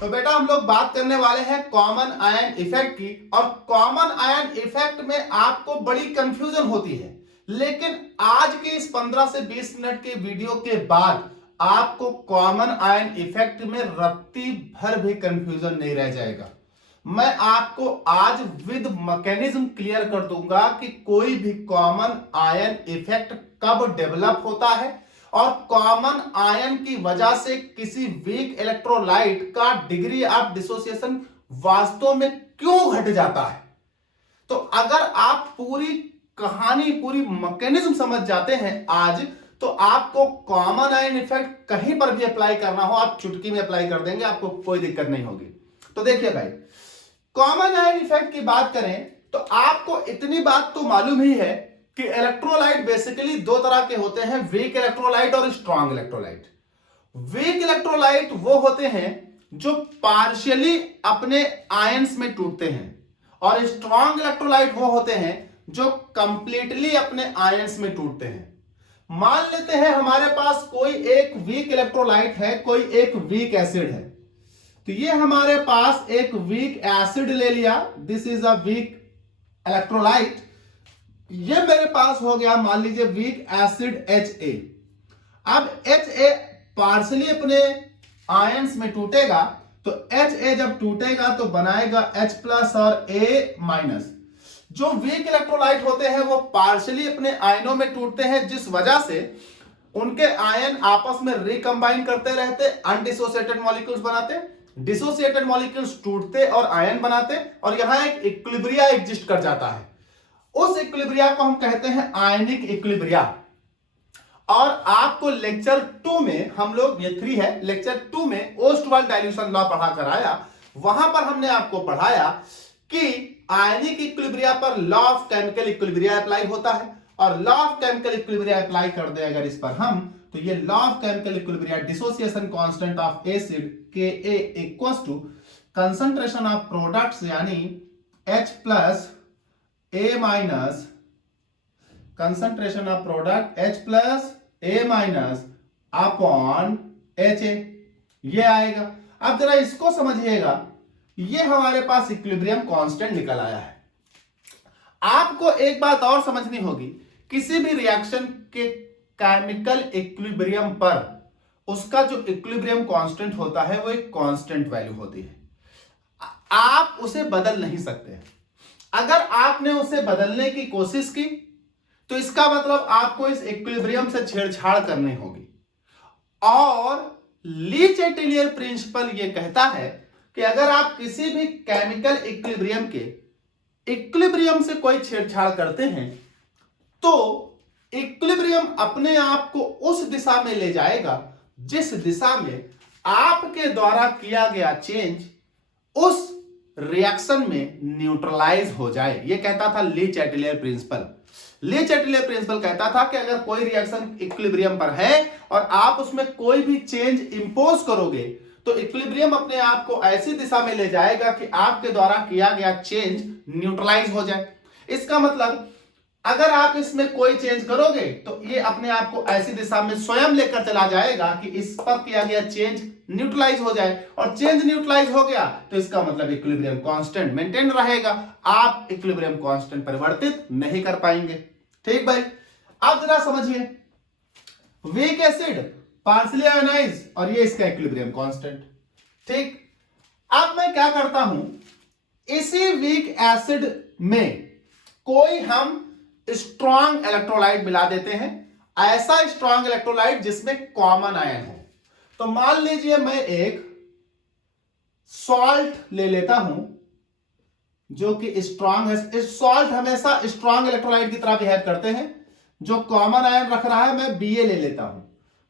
तो बेटा हम लोग बात करने वाले हैं कॉमन आयन इफेक्ट की। और कॉमन आयन इफेक्ट में आपको बड़ी कंफ्यूजन होती है, लेकिन आज के इस 15 से 20 मिनट के वीडियो के बाद आपको कॉमन आयन इफेक्ट में रत्ती भर भी कंफ्यूजन नहीं रह जाएगा। मैं आपको आज विद मैकेनिज्म क्लियर कर दूंगा कि कोई भी कॉमन आयन इफेक्ट कब डेवलप होता है और कॉमन आयन की वजह से किसी वीक इलेक्ट्रोलाइट का डिग्री ऑफ डिसोसिएशन वास्तव में क्यों घट जाता है। तो अगर आप पूरी कहानी, पूरी मैकेनिज्म समझ जाते हैं आज, तो आपको कॉमन आयन इफेक्ट कहीं पर भी अप्लाई करना हो आप चुटकी में अप्लाई कर देंगे, आपको कोई दिक्कत नहीं होगी। तो देखिए भाई, कॉमन आयन इफेक्ट की बात करें तो आपको इतनी बात तो मालूम ही है कि इलेक्ट्रोलाइट बेसिकली दो तरह के होते हैं, वीक इलेक्ट्रोलाइट और स्ट्रांग इलेक्ट्रोलाइट। वीक इलेक्ट्रोलाइट वो होते हैं जो पार्शियली अपने आयंस में टूटते हैं, और स्ट्रांग इलेक्ट्रोलाइट वो होते हैं जो कंप्लीटली अपने आयंस में टूटते हैं। मान लेते हैं हमारे पास कोई एक वीक इलेक्ट्रोलाइट है, कोई एक वीक एसिड है। तो ये हमारे पास एक वीक एसिड ले लिया, this is a weak electrolyte. ये मेरे पास हो गया मान लीजिए वीक एसिड HA। अब HA पार्शली अपने आयंस में टूटेगा, तो HA जब टूटेगा तो बनाएगा H प्लस और A-। जो वीक इलेक्ट्रोलाइट होते हैं वो पार्शली अपने आयनों में टूटते हैं, जिस वजह से उनके आयन आपस में रिकंबाइन करते रहते, अनडिसोसिएटेड मॉलिक्यूल्स बनाते, डिसोसिएटेड मॉलिक्यूल्स टूटते और आयन बनाते, और यहां एक इक्विलिब्रिया एग्जिस्ट कर जाता है। उस इक्विलिब्रिया को हम कहते हैं आयनिक इक्विलिब्रिया। और आपको लेक्चर 2 में हम लोग, ये 3 है, लेक्चर 2 में ओस्टवाल्ड डाइल्यूशन लॉ पढ़ा कर आया। वहां पर हमने आपको पढ़ाया कि आयनिक इक्विलिब्रिया पर law of chemical equilibria apply होता है, और law of chemical equilibria apply कर दे अगर इस पर हम, तो ये law of chemical equilibria dissociation constant of acid Ka equals to concentration of products यानी H plus A-, concentration of product H plus A- upon HA, ये आएगा। अब जरा इसको समझिएगा, ये हमारे पास इक्विलिब्रियम कांस्टेंट निकल आया है। आपको एक बात और समझनी होगी, किसी भी रिएक्शन के केमिकल इक्विलिब्रियम पर उसका जो इक्विलिब्रियम कांस्टेंट होता है वो एक कांस्टेंट वैल्यू होती है, आप उसे बदल नहीं सकते। अगर आपने उसे बदलने की कोशिश की तो इसका मतलब आपको इस इक्विलिब्रियम से छेड़छाड़ करनी होगी। और ली चैटेलियर प्रिंसिपल यह कहता है कि अगर आप किसी भी केमिकल इक्विलिब्रियम के इक्विलिब्रियम से कोई छेड़छाड़ करते हैं तो इक्विलिब्रियम अपने आप को उस दिशा में ले जाएगा जिस दिशा में आपके द्वारा किया गया चेंज उस रिएक्शन में न्यूट्रलाइज हो जाए। यह कहता था ली चैटेलियर प्रिंसिपल। ली चैटेलियर प्रिंसिपल कहता था कि अगर कोई रिएक्शन इक्विलिब्रियम पर है और आप उसमें कोई भी चेंज इंपोज करोगे तो इक्विलिब्रियम अपने आप को ऐसी दिशा में ले जाएगा कि आपके द्वारा किया गया चेंज न्यूट्रलाइज हो जाए। इसका मतलब अगर आप इसमें कोई चेंज करोगे तो ये अपने आप को ऐसी दिशा में स्वयं लेकर चला जाएगा कि इस पर किया गया चेंज न्यूट्रलाइज हो जाए, और चेंज न्यूट्रलाइज हो गया तो इसका मतलब इक्विलिब्रियम कांस्टेंट मेंटेन रहेगा, आप इक्विलिब्रियम कांस्टेंट परिवर्तित नहीं कर पाएंगे। ठीक भाई, अब जरा समझिए, वीक एसिड पार्शियली आयोनाइज और ये इसका इक्विलिब्रियम कांस्टेंट। ठीक, अब मैं क्या करता हूं, इसी वीक एसिड में कोई हम स्ट्रॉन्ग इलेक्ट्रोलाइट मिला देते हैं, ऐसा स्ट्रॉन्ग इलेक्ट्रोलाइट जिसमें कॉमन आयन हो। तो मान लीजिए मैं एक सॉल्ट ले लेता हूं जो कि स्ट्रॉन्ग है। सॉल्ट हमेशा स्ट्रॉन्ग इलेक्ट्रोलाइट की तरह बिहेव करते हैं। जो कॉमन आयन रख रहा है मैं Ba ले लेता हूं,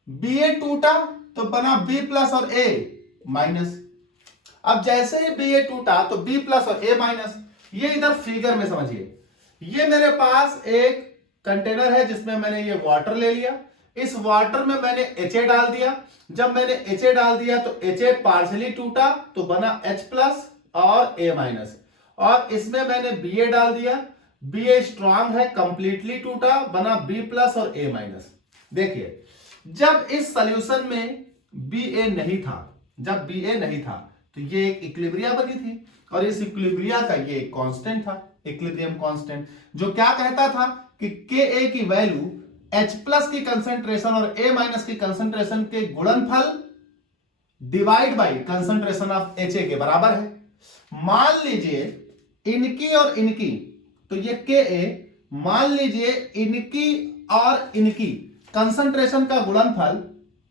Ba टूटा तो बना B प्लस और A-। अब जैसे ही Ba टूटा तो B प्लस और A-। ये इधर फिगर में समझिए, ये मेरे पास एक कंटेनर है जिसमें मैंने ये वाटर ले लिया, इस वाटर में मैंने HA डाल दिया। जब मैंने HA डाल दिया तो HA पार्शियली टूटा तो बना H प्लस और A-। और इसमें मैंने Ba डाल दिया, Ba स्ट्रॉन्ग है, कंप्लीटली टूटा, बना B प्लस और A-। देखिए, जब इस सॉल्यूशन में Ba नहीं था, जब Ba नहीं था तो ये एक इक्विलिब्रिया बनी थी और इस इक्विलिब्रिया का ये एक कांस्टेंट था, इक्विलिब्रियम कांस्टेंट, जो क्या कहता था कि Ka की वैल्यू H प्लस की कंसंट्रेशन और A माइनस की कंसंट्रेशन के गुणनफल divide by concentration of Ha के बराबर है। मान लीजिए इनकी और इनकी, तो ये Ka, मान लीजिए इनकी और इनकी कंसंट्रेशन का गुणनफल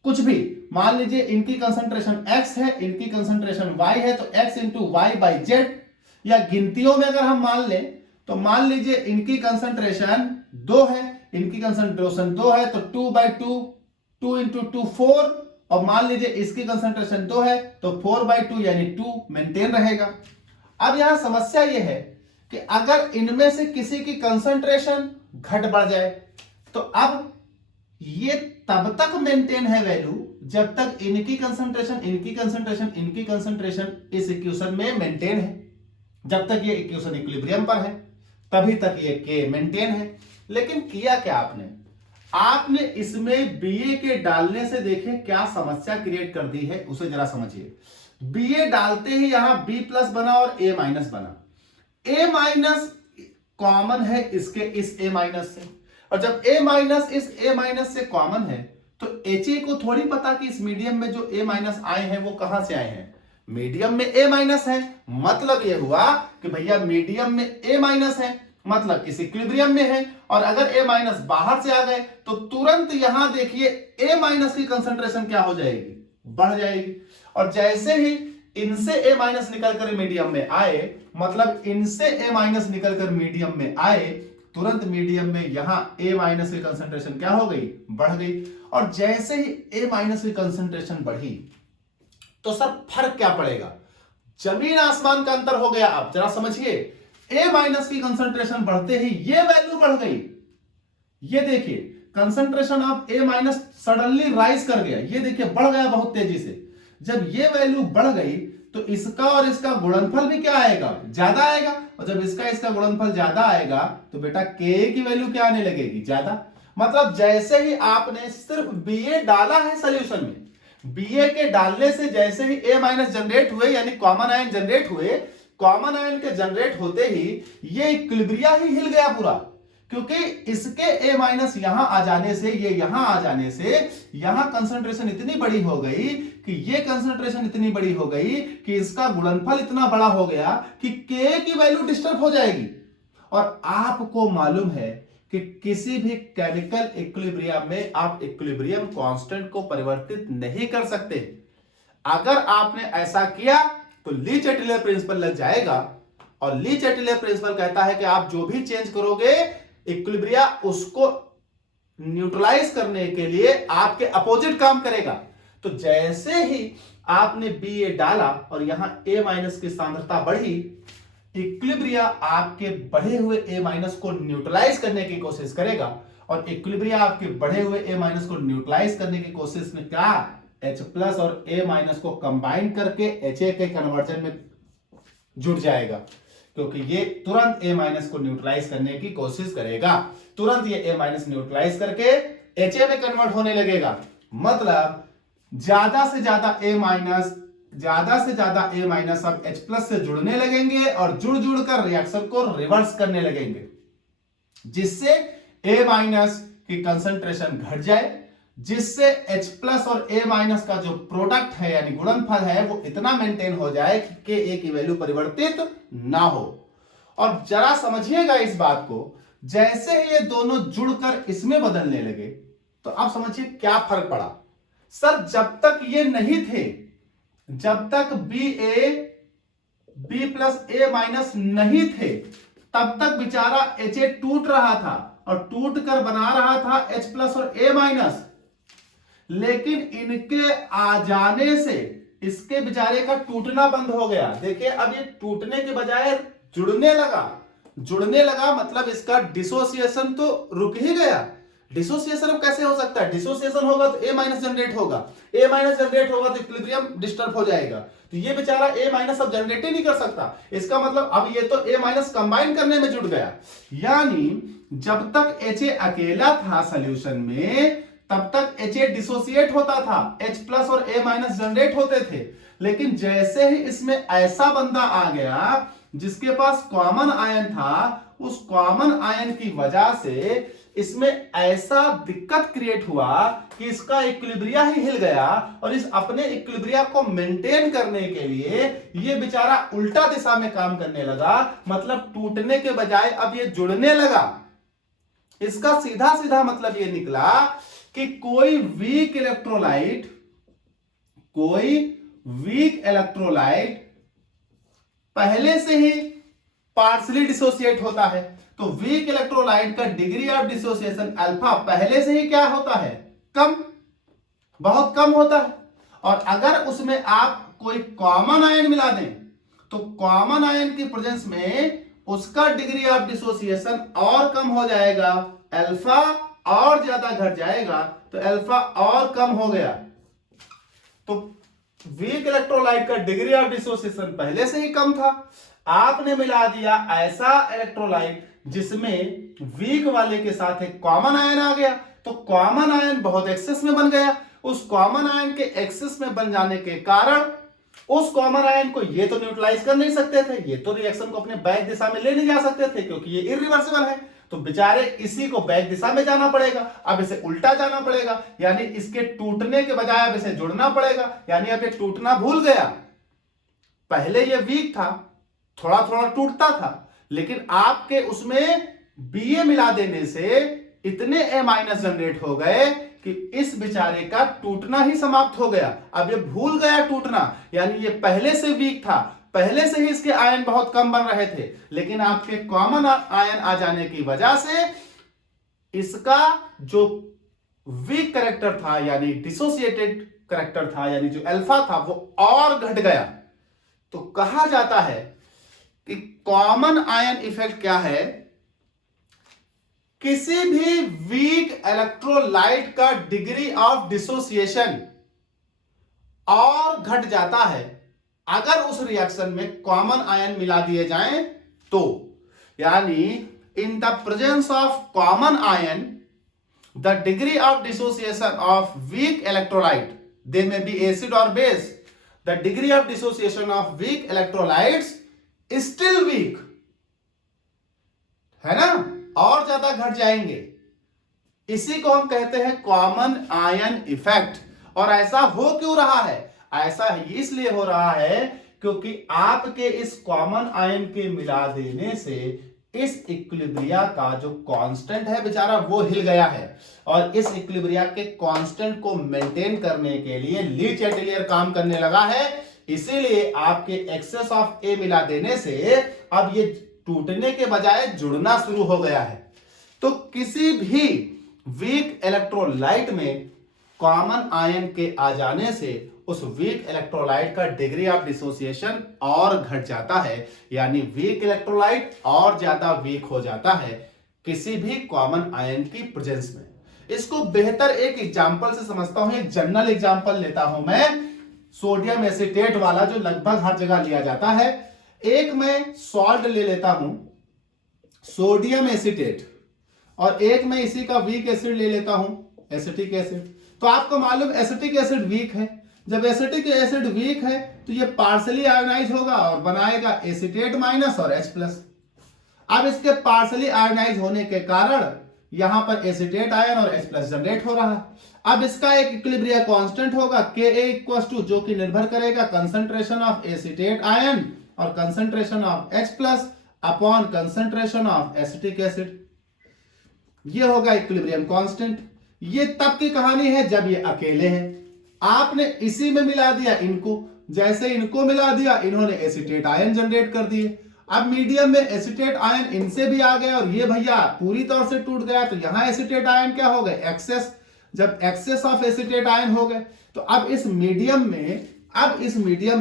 कुछ भी, मान लीजिए इनकी कंसंट्रेशन x है, इनकी कंसंट्रेशन y है, तो x into Y by Z, या गिनतियों में अगर हम मान लें तो मान लीजिए इनकी कंसंट्रेशन 2 है, इनकी कंसंट्रेशन 2 है, तो 2 बाई 2 इंटू 2 4, और मान लीजिए इसकी कंसंट्रेशन 2 है तो 4 बाई 2 यानी 2 मेंटेन रहेगा। अब यहां समस्या यह है कि अगर इनमें से किसी की कंसंट्रेशन घट बढ़ जाए तो अब ये तब तक मेंटेन है वैल्यू जब तक इनकी कंसंट्रेशन, इनकी कंसंट्रेशन, इनकी कंसंट्रेशन इस इक्वेशन में मेंटेन है। जब तक ये इक्वेशन इक्विलिब्रियम पर है तभी तक ये K मेंटेन है। लेकिन किया क्या आपने इसमें Ba के डालने से देखे क्या समस्या क्रिएट कर दी है, उसे जरा समझिए। Ba डालते ही यहां B प्लस बना और A माइनस बना। A माइनस कॉमन है इसके इस A माइनस से, और जब A माइनस इस A माइनस से कॉमन है तो Ha को थोड़ी पता कि इस मीडियम में जो A माइनस आए हैं वो कहां से आए हैं, मीडियम में A माइनस है। मतलब यह हुआ कि भैया मीडियम में A माइनस है, मतलब इस इक्विलिब्रियम में है, और अगर A माइनस बाहर से आ गए तो तुरंत यहां देखिए A माइनस की कंसंट्रेशन क्या हो जाएगी, बढ़ जाएगी। और जैसे ही इनसे A माइनस निकलकर मीडियम में आए, मतलब इनसे A माइनस निकलकर मीडियम में आए, तुरंत मीडियम में यहां A माइनस की कंसंट्रेशन क्या हो गई, बढ़ गई। और जैसे ही A माइनस की कंसंट्रेशन बढ़ी तो सर फर्क क्या पड़ेगा, जमीन आसमान का अंतर हो गया। आप जरा समझिए, A माइनस की कंसंट्रेशन बढ़ते ही ये वैल्यू बढ़ गई। ये देखिए concentration of A minus suddenly rise कर गया, ये देखिए बढ़ गया बहुत तेजी से। जब ये वैल्यू बढ़ गई तो इसका और इसका गुणनफल भी क्या आएगा, ज्यादा आएगा, और जब इसका गुणनफल ज्यादा आएगा तो बेटा Ka की वैल्यू क्या आने लगेगी, ज्यादा। मतलब जैसे ही आपने सिर्फ Ba डाला है सॉल्यूशन में, Ba के डालने से जैसे ही A माइनस जनरेट हुए यानी कॉमन आयन जनरेट हुए, कॉमन आयन के जनरेट होते ही ये इक्विलिब्रिया ही हिल गया पूरा, क्योंकि इसके A माइनस यहां आ जाने से, ये यहां आ जाने से यहां कंसंट्रेशन इतनी बड़ी हो गई कि ये कंसंट्रेशन इतनी बड़ी हो गई कि इसका गुणनफल इतना बड़ा हो गया कि K की वैल्यू डिस्टर्ब हो जाएगी। और आपको मालूम है कि किसी भी केमिकल इक्विलिब्रियम में आप इक्विलिब्रियम कांस्टेंट को परिवर्तित नहीं कर सकते। अगर आपने ऐसा किया तो ली चैटलियर प्रिंसिपल लग जाएगा, और ली चैटलियर प्रिंसिपल कहता है कि आप जो भी चेंज करोगे इक्विलिब्रिया उसको न्यूट्रलाइज करने के लिए आपके अपोजिट काम करेगा। तो जैसे ही आपने Ba डाला और यहां A माइनस की सांद्रता बढ़ी, इक्विलिब्रिया आपके बढ़े हुए A माइनस को न्यूट्रलाइज करने की कोशिश करेगा, और इक्विलिब्रिया आपके बढ़े हुए A माइनस को न्यूट्रलाइज करने की कोशिश में क्या, H प्लस और A माइनस को कंबाइन करके Ha के कन्वर्जन में जुड़ जाएगा, क्योंकि ये तुरंत A माइनस को न्यूट्रलाइज करने की कोशिश करेगा। तुरंत ये A माइनस न्यूट्रलाइज करके Ha में कन्वर्ट होने लगेगा। मतलब ज्यादा से ज्यादा A माइनस अब H प्लस से जुड़ने लगेंगे और जुड़ कर रिएक्शन को रिवर्स करने लगेंगे, जिससे A माइनस की कंसंट्रेशन घट जाए, जिससे H प्लस और A माइनस का जो प्रोडक्ट है यानी गुणनफल है वो इतना मेंटेन हो जाए कि Ka की वैल्यू परिवर्तित ना हो। और जरा समझिएगा इस बात को, जैसे ही ये दोनों जुड़कर इसमें बदलने लगे तो आप समझिए क्या फर्क पड़ा। सर जब तक ये नहीं थे, जब तक B प्लस A माइनस नहीं थे, तब तक बेचारा Ha टूट रहा था और टूट कर बना रहा था H प्लस और A माइनस। लेकिन इनके आ जाने से इसके बेचारे का टूटना बंद हो गया। देखिए अब ये टूटने के बजाय जुड़ने लगा, मतलब इसका डिसोसिएशन तो रुक ही गया। डिसोसिएशन अब कैसे हो सकता है, डिसोसिएशन होगा तो A माइनस जनरेट होगा, A माइनस जनरेट होगा तो इक्विलिब्रियम डिस्टर्ब हो जाएगा। तो ये बेचारा A माइनस अब जनरेट ही नहीं कर सकता। इसका मतलब अब ये तो A माइनस कंबाइन करने में जुट गया। यानी जब तक Ha अकेला था सॉल्यूशन में, तब तक HA डिसोसिएट होता था, H प्लस और A माइनस जनरेट होते थे। लेकिन जैसे ही इसमें ऐसा बंदा आ गया जिसके पास कॉमन आयन था, उस कॉमन आयन की वजह से इसमें ऐसा दिक्कत क्रिएट हुआ कि इसका इक्विलिब्रिया ही हिल गया और इस अपने इक्विलिब्रिया को मेंटेन करने के लिए ये बेचारा उल्टा दिशा में काम करने लगा। मतलब टूटने के बजाय अब ये जुड़ने लगा। इसका सीधा सीधा मतलब ये निकला कि कोई वीक इलेक्ट्रोलाइट पहले से ही पार्शली डिसोसिएट होता है। तो वीक इलेक्ट्रोलाइट का डिग्री ऑफ डिसोसिएशन अल्फा पहले से ही क्या होता है? कम, बहुत कम होता है। और अगर उसमें आप कोई कॉमन आयन मिला दें तो कॉमन आयन की प्रेजेंस में उसका डिग्री ऑफ डिसोसिएशन और कम हो जाएगा, अल्फा और ज्यादा घट जाएगा, तो अल्फा और कम हो गया। तो वीक इलेक्ट्रोलाइट का डिग्री ऑफ डिसोसिएशन पहले से ही कम था, आपने मिला दिया ऐसा इलेक्ट्रोलाइट जिसमें वीक वाले के साथ एक कॉमन आयन आ गया, तो कॉमन आयन बहुत एक्सेस में बन गया। उस कॉमन आयन के एक्सेस में बन जाने के कारण उस कॉमन आयन को ये तो न्यूट्रलाइज कर नहीं सकते थे, ये तो रिएक्शन को अपने बैक दिशा में ले नहीं जा सकते थे क्योंकि ये इरिवर्सिबल है। तो बेचारे इसी को बैक दिशा में जाना पड़ेगा, अब इसे उल्टा जाना पड़ेगा, यानी इसके टूटने के बजाय अब इसे जुड़ना पड़ेगा, यानी अब ये टूटना भूल गया। पहले ये वीक था, थोड़ा थोड़ा टूटता था, लेकिन आपके उसमें Ba मिला देने से इतने A माइनस जनरेट हो गए कि इस बेचारे का टूटना ही समाप्त हो गया। अब ये भूल गया टूटना, यानी ये पहले से वीक था, पहले से ही इसके आयन बहुत कम बन रहे थे, लेकिन आपके कॉमन आयन आ जाने की वजह से इसका जो वीक कैरेक्टर था यानी डिसोसिएटेड कैरेक्टर था, यानी जो अल्फा था, वो और घट गया। तो कहा जाता है कि कॉमन आयन इफेक्ट क्या है? किसी भी वीक इलेक्ट्रोलाइट का डिग्री ऑफ डिसोसिएशन और घट जाता है अगर उस रिएक्शन में कॉमन आयन मिला दिए जाएं तो, यानी in the presence of common ion the degree of dissociation of weak electrolyte, they may be acid और base, the degree of dissociation of weak electrolytes still weak, है ना, और ज्यादा घट जाएंगे। इसी को हम कहते हैं कॉमन आयन इफेक्ट। और ऐसा हो क्यों रहा है? ऐसा इसलिए हो रहा है क्योंकि आपके इस कॉमन आयन के मिला देने से इस इक्विलिब्रिया का जो कांस्टेंट है बेचारा वो हिल गया है, और इस इक्विलिब्रिया के कांस्टेंट को मेंटेन करने के लिए ली चैटेलियर काम करने लगा है। इसीलिए आपके एक्सेस ऑफ ए मिला देने से अब ये टूटने के बजाय जुड़ना शुरू हो गया है। तो किसी भी वीक इलेक्ट्रोलाइट में कॉमन आयन के आ जाने से उस वीक इलेक्ट्रोलाइट का डिग्री ऑफ डिसोसिएशन और घट जाता है, यानी वीक इलेक्ट्रोलाइट और ज्यादा वीक हो जाता है किसी भी कॉमन आयन की प्रेजेंस में। इसको बेहतर एक एग्जांपल से समझता हूं, एक जनरल एग्जांपल लेता हूं मैं, सोडियम एसीटेट वाला जो लगभग हर जगह लिया जाता है। एक मैं सॉल्ट ले लेता हूं सोडियम एसीटेट, और एक मैं इसी का वीक एसिड ले लेता हूं एसिटिक एसिड। तो आपको मालूम एसिटिक एसिड वीक है, जब एसिटिक एसिड वीक है तो ये पार्शली आयोनाइज होगा और बनाएगा एसीटेट माइनस और H प्लस। अब इसके पार्शली आयोनाइज होने के कारण यहां पर एसीटेट आयन और H प्लस जनरेट हो रहा है। अब इसका एक इक्विलिब्रिया कांस्टेंट होगा Ka इक्वल टू, जो कि निर्भर करेगा कंसंट्रेशन ऑफ एसीटेट आयन और concentration of H plus upon concentration of acetic acid. ये होगा इक्विलिब्रियम कांस्टेंट। ये तब की कहानी है जब ये अकेले हैं, आपने इसी में मिला दिया इनको, जैसे इनको मिला दिया इन्होंने एसीटेट आयन जनरेट कर दिए। अब मीडियम में एसीटेट आयन इनसे भी आ गया और ये भैया पूरी तौर से टूट गया, तो यहां एसीटेट आयन क्या हो गए? एक्सेस। जब एक्सेस ऑफ एसीटेट आयन हो गए तो अब इस मीडियम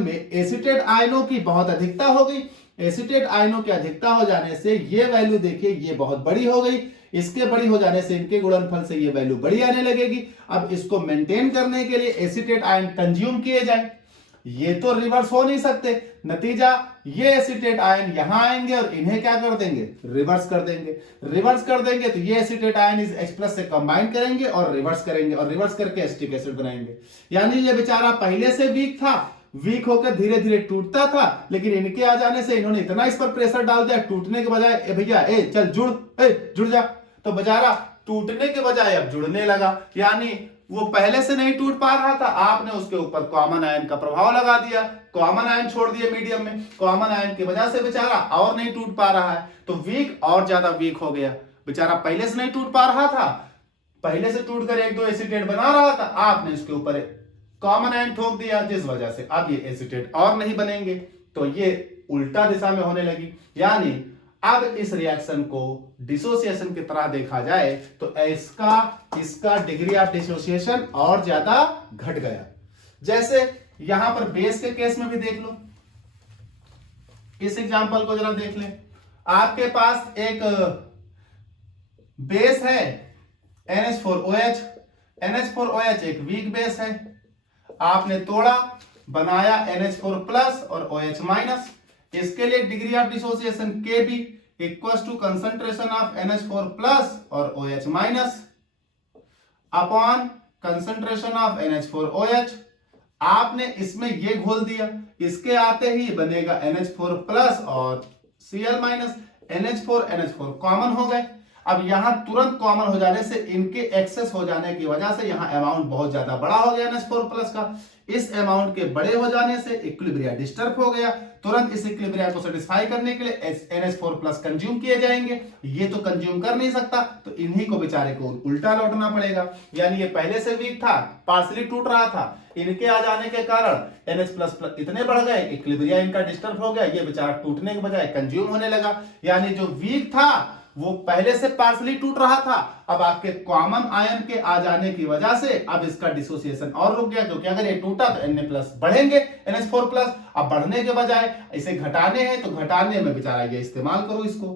में एसीटेट आयनों की बहुत अधिकता हो गई। एसीटेट आयनों की अधिकता हो जाने से ये वैल्यू देखिए ये बहुत बड़ी हो गई, इसके बड़ी हो जाने से इनके गुणनफल से ये वैल्यू बड़ी आने लगेगी। अब इसको मेंटेन करने के लिए एसीटेट आयन कंज्यूम किए जाए। ये तो रिवर्स हो नहीं सकते। नतीजा ये एसीटेट आयन यहां आएंगे और इन्हें क्या कर देंगे, रिवर्स कर देंगे। रिवर्स कर देंगे तो ये एसीटेट आयन इस H+ से कंबाइन करेंगे और रिवर्स करेंगे और रिवर्स करके एसिटिक एसिड बनाएंगे। यानी ये बेचारा पहले से वीक था, वीक होकर धीरे धीरे टूटता था, लेकिन इनके आ जाने से इन्होंने इतना इस पर प्रेशर डाल दिया, टूटने के बजाय ए भैया ए चल जुड़ जा, तो बेचारा टूटने के बजाय अब जुड़ने लगा। यानी वो पहले से नहीं टूट पा रहा था, आपने उसके ऊपर कॉमन आयन का प्रभाव लगा दिया, कॉमन आयन छोड़ दिए मीडियम में, कॉमन आयन की वजह से बेचारा और नहीं टूट पा रहा है, तो वीक और ज्यादा वीक हो गया। बेचारा पहले से नहीं टूट पा रहा था, पहले से टूटकर एक दो एसीटेट बना रहा था, आपने इसके ऊपर कॉमन आयन ठोक दिया, जिस वजह से अब ये एसीटेट और नहीं बनेंगे, तो ये उल्टा दिशा में होने लगी। यानी अब इस रिएक्शन को डिसोसिएशन की तरह देखा जाए तो इसका डिग्री ऑफ डिसोसिएशन और ज्यादा घट गया। जैसे यहां पर बेस के केस में भी देख लो, इस एग्जांपल को जरा देख लें। आपके पास एक बेस है NH4OH, NH4OH एक वीक बेस है, आपने तोड़ा, बनाया NH4+ और OH-। इसके लिए degree of dissociation Kb equals to concentration of NH4+ और OH- upon concentration of NH4OH। आपने इसमें ये घोल दिया, इसके आते ही बनेगा NH4+ और Cl-। NH4 कॉमन हो गए। अब यहां तुरंत कॉमन हो जाने से, इनके एक्सेस हो जाने की वजह से यहां अमाउंट बहुत ज्यादा बड़ा हो गया NH4+ का। इस अमाउंट के बड़े हो जाने से इक्विलिब्रिया डिस्टर्ब हो गया। तुरंत इस इक्विलिब्रिया को सेटिस्फाई करने के लिए NH4+ कंज्यूम किए जाएंगे, ये तो कंज्यूम कर नहीं सकता, तो इन्हीं को बेचारे को उल्टा लौटना पड़ेगा। यानी ये पहले से वीक था, पार्सली टूट रहा था, इनके आ जाने के कारण NH++ इतने बढ़ गए, इक्विलिब्रिया इनका डिस्टर्ब हो गया, ये बेचारा टूटने के बजाय कंज्यूम होने लगा। यानी जो वीक था वो पहले से पार्सली टूट रहा था, अब आपके कॉमन आयन के आ जाने की वजह से अब इसका डिसोसिएशन और रुक गया, क्योंकि अगर ये टूटा तो Na+ बढ़ेंगे, NH4+। अब बढ़ने के बजाय इसे घटाने हैं, तो घटाने में बेचारा ये इस्तेमाल करो इसको,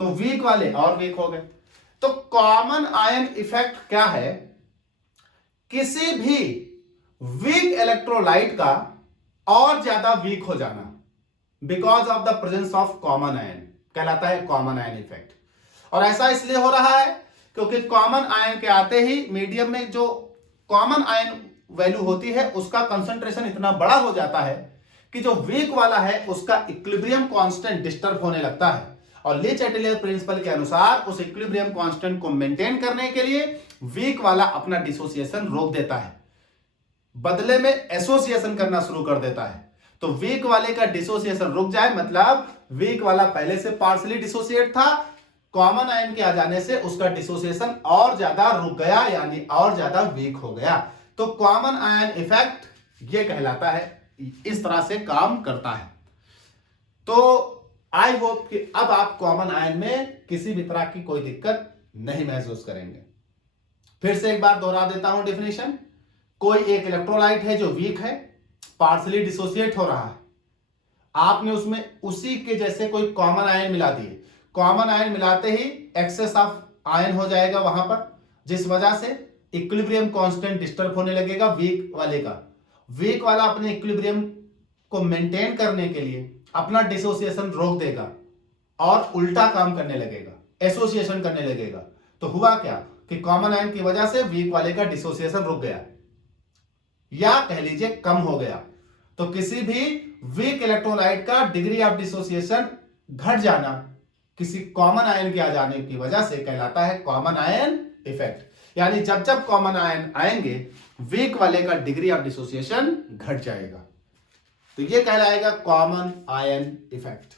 तो वीक वाले और वीक हो गए। तो कॉमन आयन इफेक्ट क्या है, किसी भी वीक इलेक्ट्रोलाइट का और ज्यादा वीक हो जाना because of the presence of common ion कहलाता है कॉमन आयन इफेक्ट। और ऐसा इसलिए हो रहा है क्योंकि कॉमन आयन के आते ही मीडियम में जो कॉमन आयन वैल्यू होती है उसका कंसंट्रेशन इतना बड़ा हो जाता है कि जो वीक वाला है उसका इक्विलिब्रियम कांस्टेंट डिस्टर्ब होने लगता है। और ली चैटेलियर प्रिंसिपल के अनुसार उस इक्विलिब्रियम कांस्टेंट को मेंटेन करने के लिए वीक वाला अपना डिसोसिएशन रोक देता है, बदले में एसोसिएशन करना शुरू कर देता है। तो वीक वाले का डिसोसिएशन रुक जाए, मतलब वीक वाला पहले से पार्सली डिसोसिएट था, कॉमन आयन के आ जाने से उसका डिसोसिएशन और ज्यादा रुक गया, यानी और ज्यादा वीक हो गया। तो कॉमन आयन इफेक्ट ये कहलाता है, इस तरह से काम करता है। तो आई होप कि अब आप कॉमन आयन में किसी भी तरह की कोई दिक्कत नहीं महसूस करेंगे। फिर से एक बार दोहरा देता हूं डेफिनेशन। कोई एक इलेक्ट्रोलाइट है जो वीक है, पार्सली डिसोसिएट हो रहा है, आपने उसमें उसी के जैसे कोई कॉमन आयन मिला दिए। कॉमन आयन मिलाते ही एक्सेस ऑफ आयन हो जाएगा वहां पर, जिस वजह से इक्विलिब्रियम कांस्टेंट डिस्टर्ब होने लगेगा वीक वाले का। वीक वाला अपने इक्विलिब्रियम को मेंटेन करने के लिए अपना डिसोसिएशन रोक देगा और उल्टा काम करने लगेगा, एसोसिएशन करने लगेगा। तो हुआ क्या कि कॉमन आयन की वजह से वीक वाले का डिसोसिएशन रुक गया, या कह लीजिए कम हो गया। तो किसी भी वीक इलेक्ट्रोलाइट का डिग्री ऑफ डिसोसिएशन घट जाना किसी कॉमन आयन के आ जाने की वजह से कहलाता है कॉमन आयन इफेक्ट। यानी जब जब कॉमन आयन आएंगे वीक वाले का डिग्री ऑफ डिसोसिएशन घट जाएगा, तो यह कहलाएगा कॉमन आयन इफेक्ट।